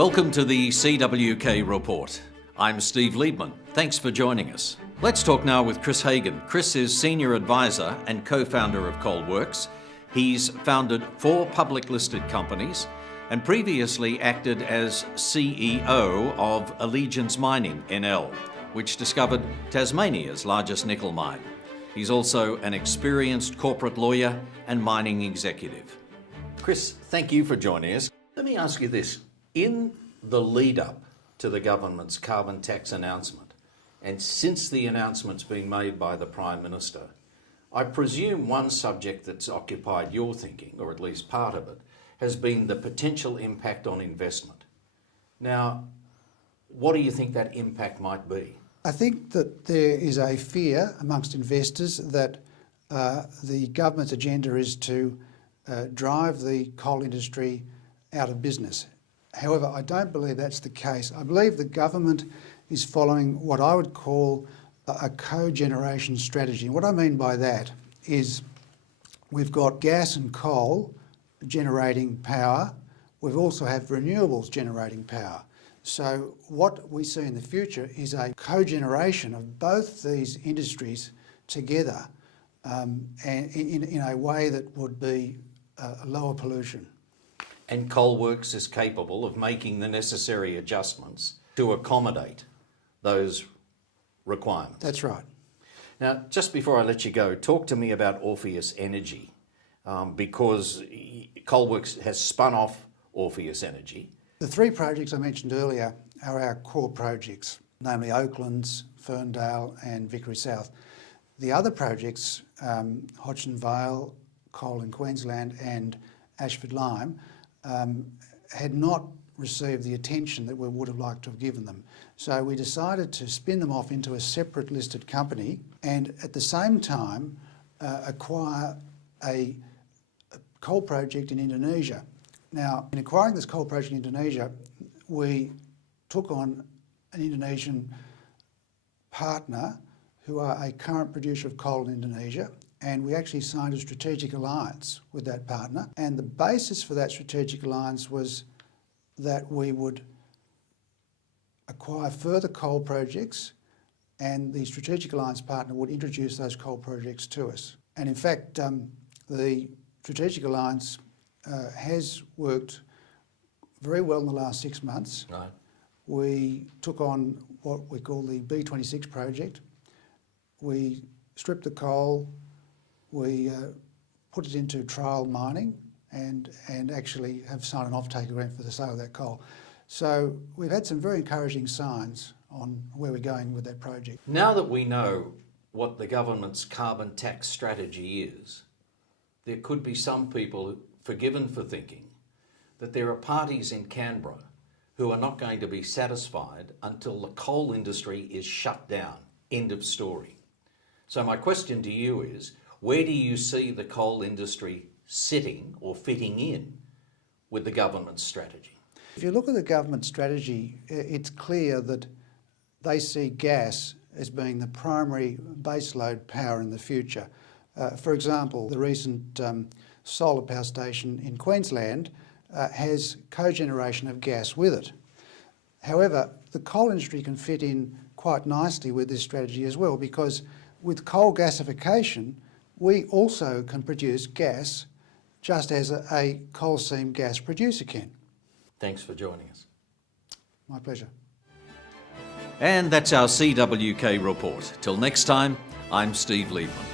Welcome to the CWK report. I'm Steve Liebman. Thanks for joining us. Let's talk now with Chris Hagan. Chris is Senior Advisor and co-founder of Coalworks. He's founded 4 public listed companies and previously acted as CEO of Allegiance Mining NL, which discovered Tasmania's largest nickel mine. He's also an experienced corporate lawyer and mining executive. Chris, thank you for joining us. Let me ask you this. In the lead up to the government's carbon tax announcement, and since the announcement's been made by the Prime Minister, I presume one subject that's occupied your thinking, or at least part of it, has been the potential impact on investment. Now, what do you think that impact might be? I think that there is a fear amongst investors that the government's agenda is to drive the coal industry out of business. However, I don't believe that's the case. I believe the government is following what I would call a cogeneration strategy. What I mean by that is we've got gas and coal generating power. We also have renewables generating power. So what we see in the future is a cogeneration of both these industries together and in a way that would be lower pollution. And Coalworks is capable of making the necessary adjustments to accommodate those requirements. That's right. Now, just before I let you go, talk to me about Orpheus Energy, because Coalworks has spun off Orpheus Energy. The 3 projects I mentioned earlier are our core projects, namely Oaklands, Ferndale and Vickery South. The other projects, Hodgson Vale, Coal in Queensland and Ashford Lime, had not received the attention that we would have liked to have given them. So we decided to spin them off into a separate listed company and at the same time acquire a coal project in Indonesia. Now, in acquiring this coal project in Indonesia, we took on an Indonesian partner who are a current producer of coal in Indonesia, and we actually signed a strategic alliance with that partner. And the basis for that strategic alliance was that we would acquire further coal projects and the strategic alliance partner would introduce those coal projects to us. And in fact, the strategic alliance has worked very well in the last 6 months. Right. We took on what we call the B26 project. We stripped the coal, we put it into trial mining and actually have signed an offtake agreement for the sale of that coal. So we've had some very encouraging signs on where we're going with that project. Now that we know what the government's carbon tax strategy is, there could be some people forgiven for thinking that there are parties in Canberra who are not going to be satisfied until the coal industry is shut down. End of story. So my question to you is, where do you see the coal industry sitting or fitting in with the government's strategy? If you look at the government strategy, it's clear that they see gas as being the primary baseload power in the future. For example, the recent solar power station in Queensland has cogeneration of gas with it. However, the coal industry can fit in quite nicely with this strategy as well, because with coal gasification, we also can produce gas just as a coal seam gas producer can. Thanks for joining us. My pleasure. And that's our CWK report. Till next time, I'm Steve Liebman.